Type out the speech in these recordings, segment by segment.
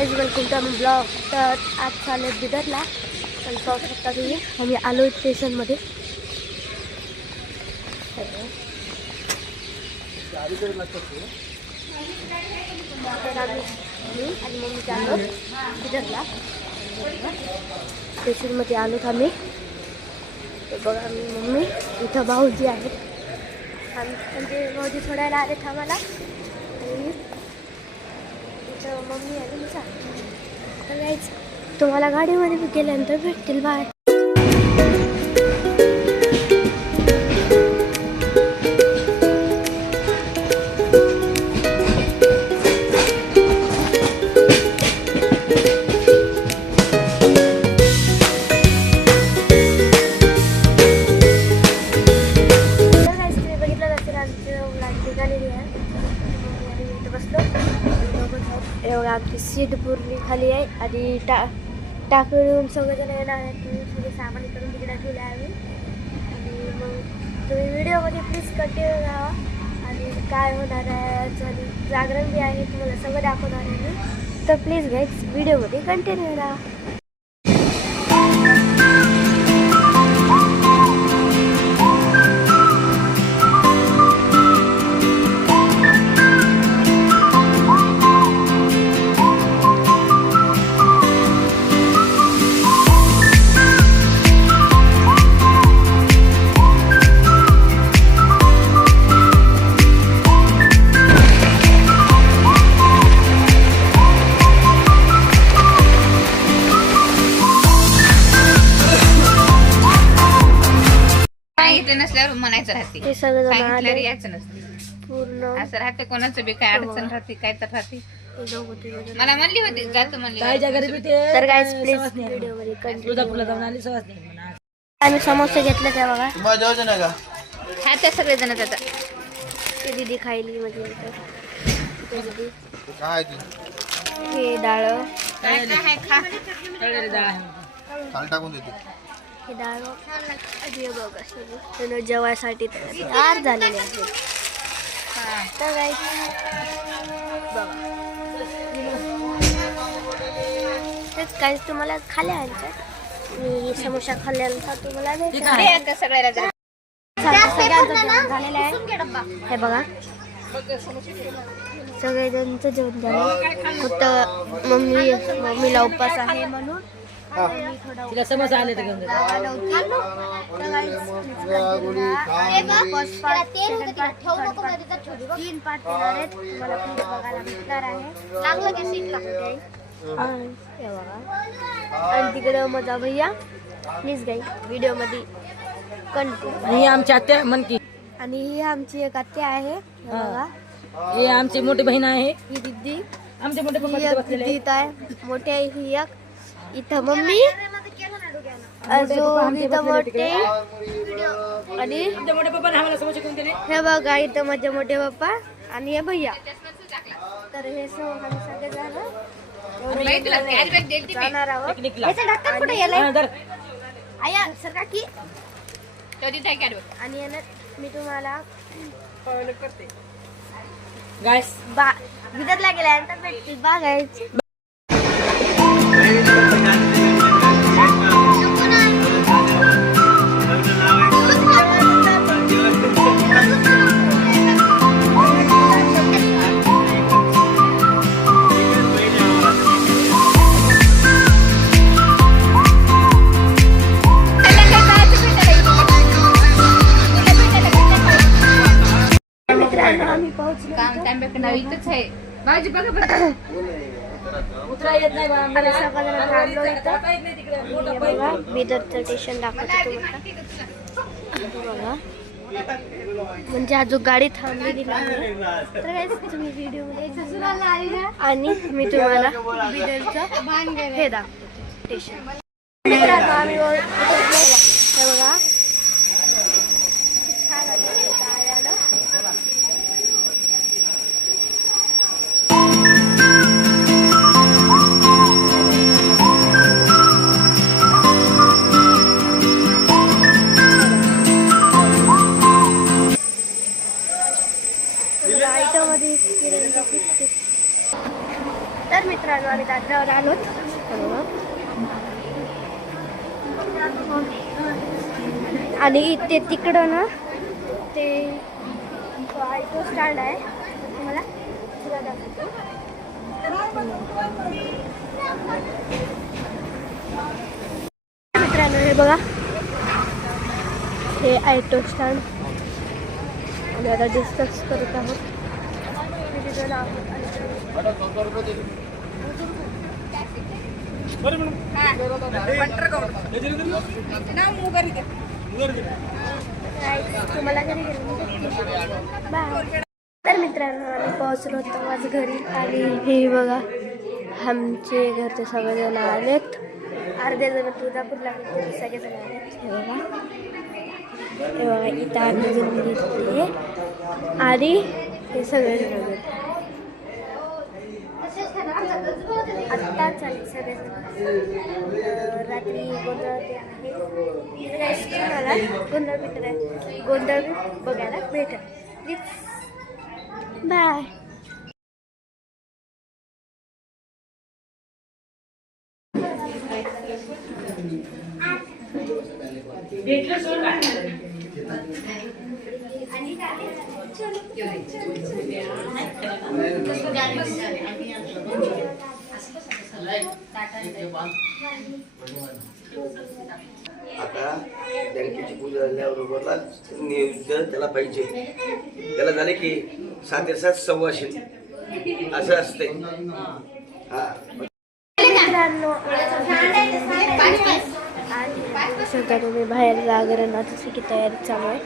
Guys welcome to our blog. तर आज चालले बिदरला पण पाहू शकता तुम्ही आम्ही आलो स्टेशनमध्ये। आणि मम्मी चाललो बिदरला स्टेशनमध्ये आलोत आम्ही। बघा मी मम्मी इथं भाऊजी आहेत आम्ही म्हणजे भाऊजी सोडायला आलेत आम्हाला। इथं मम्मी आणि मी तर गाईज तुम्हाला गाडीमध्ये मी गेल्यानंतर भेटतील। बाय। आमची सीट पूर्ण खाली आहे आणि टाकळून सगळेजण येणार आहेत। तुम्ही सगळे सामान करून तिकडे ठेवले आहे आणि मग तुम्ही व्हिडिओमध्ये प्लीज कंटिन्यू राहा। आणि काय होणार आहे आणि जागरण बी आहे तुम्हाला सगळं दाखवणार आहे मी, तर प्लीज गाईज व्हिडिओमध्ये कंटिन्यू राहा। नसल्यावर म्हणायचं राहते, ते सगळं यायचं नसते पूर्ण असं राहते। कोणाचं बी काय अडचण राहते काय तर राहते। मला म्हणली होती जातो म्हणली तर गाईज प्लीज व्हिडिओमध्ये कंटिन्यू। आम्ही समोसे घेतले त्या बघा खाते सगळे जण आता ते दीदी खायली म्हणजे हे डाळ टाकून देते हे डाळ बघा सगळं जेवायसाठी तयार झालेले आहेत। तर गाईज बघा तेच गाईज तुम्हाला खाल्या मी समोसा खाल्ल्यानंतर तुम्हाला सगळ्याला झालेलं आहे। हे बघा सगळेजणचं जेवण झालं फक्त मम्मीला उपवास आहे म्हणून तिला समज आले ते घेऊन तीन पार्ट येणार आहेत तुम्हाला प्लीज बघायला भेटणार आहे। आणि तिकडं माझा भैया प्लीज गाई व्हिडिओ मध्ये कंटिन्यू। ही आमची आत्या मनकी आणि ही आमची एक आत्या आहे बघा, ही आमची मोठी बहीण आहे, ही दिदी आमचे मोठे पप्पा ही तिथे एक बसलेले दिदी आहे मोठी आहे ही एक इथं मम्मी अजून इथं मोठे आणि आमचे मोठे पप्पा आम्हाला समोर शिकवून दिले। हे बघा इथं माझे मोठे पप्पा आणि हे भैया। तर हे आम्ही सगळे जाणार आहोत। पिकनिकला आया सर काकी आणि मी तुम्हाला करते गाइस बिदरला गेल्यानंतर भेटतील बघायची। आम्ही पोहोचलो काम तांब्याकडे नाव इथंच आहे भाऊजी बघा बरं उतरा येत नाही बा आम्ही सगळ्यांना थांबलो इथं बिदरचं स्टेशन दाखवतो तुम्हाला बघा म्हणजे अजून गाडी थांबलेली नाही। तर तुम्ही व्हिडिओमध्ये आणि मी तुम्हाला बिदरचं हे दाखवतो स्टेशन। आम्ही हे बघा छान आलं तर मित्रांनो मित्रांनो आम्ही दादरावर आलोत. आणि ते तिकडं ना ते ऑटो स्टँड आहे. तुम्हाला दाखवतो. मित्रांनो हे बघा, हे ऑटो स्टँड आम्ही आता डिस्कस करत आहोत. तुम्हाला घरी तर मित्रांनो आम्ही पोहोचलो होतो माझं घरी. आणि हे बघा आमचे घरचे सगळेजण आलेत. अर्धे जण तुळजापूरला गेले, सगळेजण आलेत. हे बघा इथं आम्ही घेतली आणि हे सगळेजण आलेत. आत्ता चालेल सगळेजण. रात्री गोंधळ ते आहे तुम्हाला गोंधळ बघायला भेटेल. Please bye. आता बँकेची पूजा झाल्याबरोबरला नैवेद्य त्याला पाहिजे. त्याला झाले की 7 सव्वाशे असं असते. मित्रांनो सध्या तुम्ही बाहेर जागरणाची सगळी तयारी चालू आहे.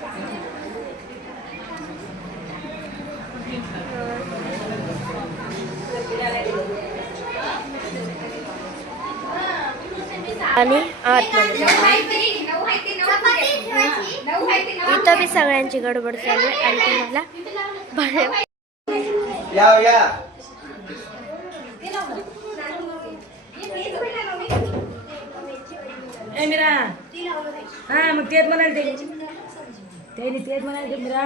आणि आतमध्ये इथं बी सगळ्यांची गडबड चालू आहे. आणि तुम्हाला बाहेर या ए मीरा, हा मग तेच म्हणाल त्याने तेच म्हणाल मीरा,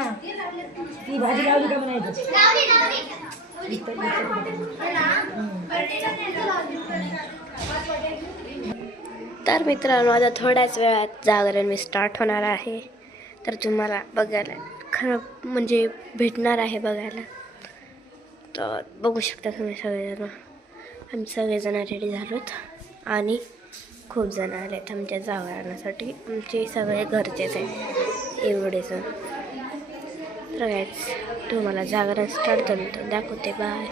ती भाजी लावली का म्हणायचं. तर मित्रांनो आता थोड्याच वेळात जागरण मी स्टार्ट होणार आहे. तर तुम्हाला बघायला खरं म्हणजे भेटणार आहे बघायला. तर बघू शकता तुम्ही सगळेजण. आम्ही सगळेजण रेडी झालोत आणि खूप जण आलेत आमच्या जागरणासाठी. आमचे सगळे घरचेच आहेत एवढेजण. तर गाईज तुम्हाला जागरण स्टार्ट करून दाखवते. बाय.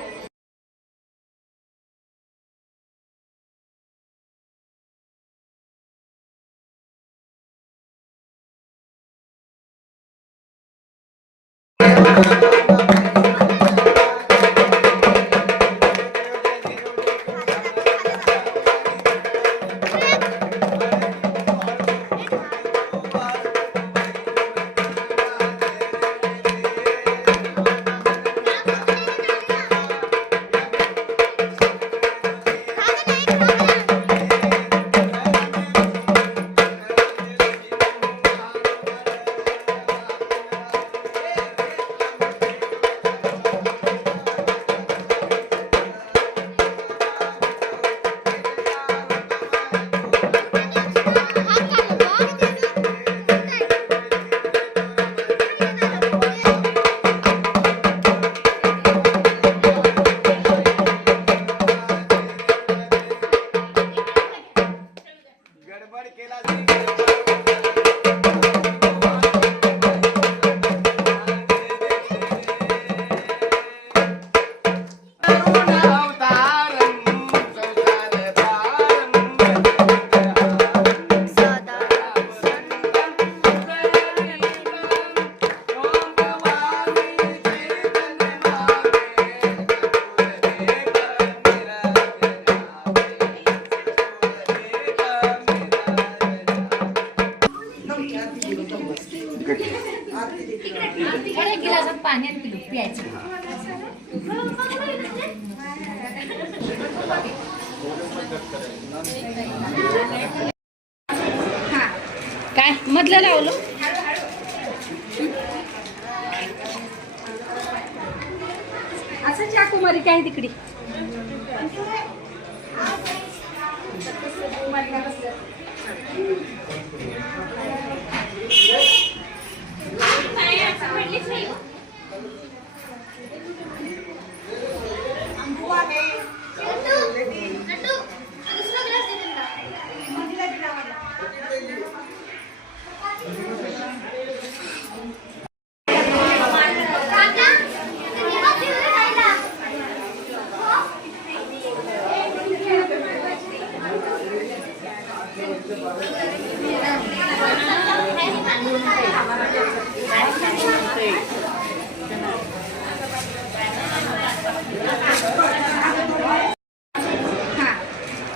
गिलासात पाण्यात प्यायचं. काय मधलं लावलं. असं चाकुमारी काय तिकडे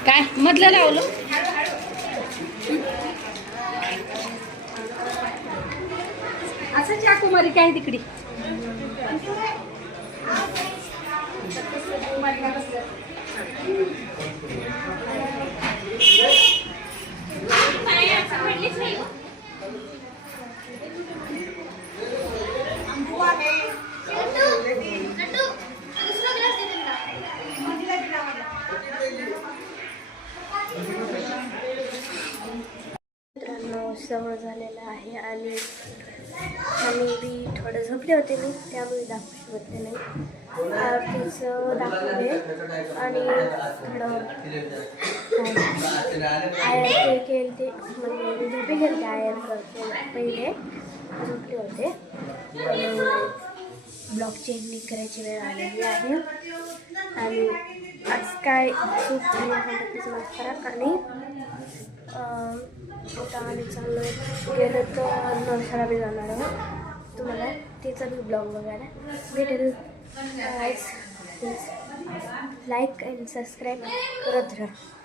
काय मधलं लावलं असं चाकुमारी काय तिकडे मित्रांनो सवय झालेलं आहे आणि बी थोडं झोपले होते मी त्यामुळे दाखवू शकते नाही आरतीचं दाखवले आणि थोडं आयर ते केले ते म्हणजे झोपे गेले आयर करते पहिले झोपले होते ब्लॉग चेंज करायची वेळ आलेली आहे आणि आज काय सूप त्याचं मस्त आणि आता आम्ही चाललो गेलं तर नवसाला बी जाणार आहोत तुम्हाला तिचा बी ब्लॉग बघायला भेटेल प्लीज लाईक अँड सबस्क्राईब करत राहा.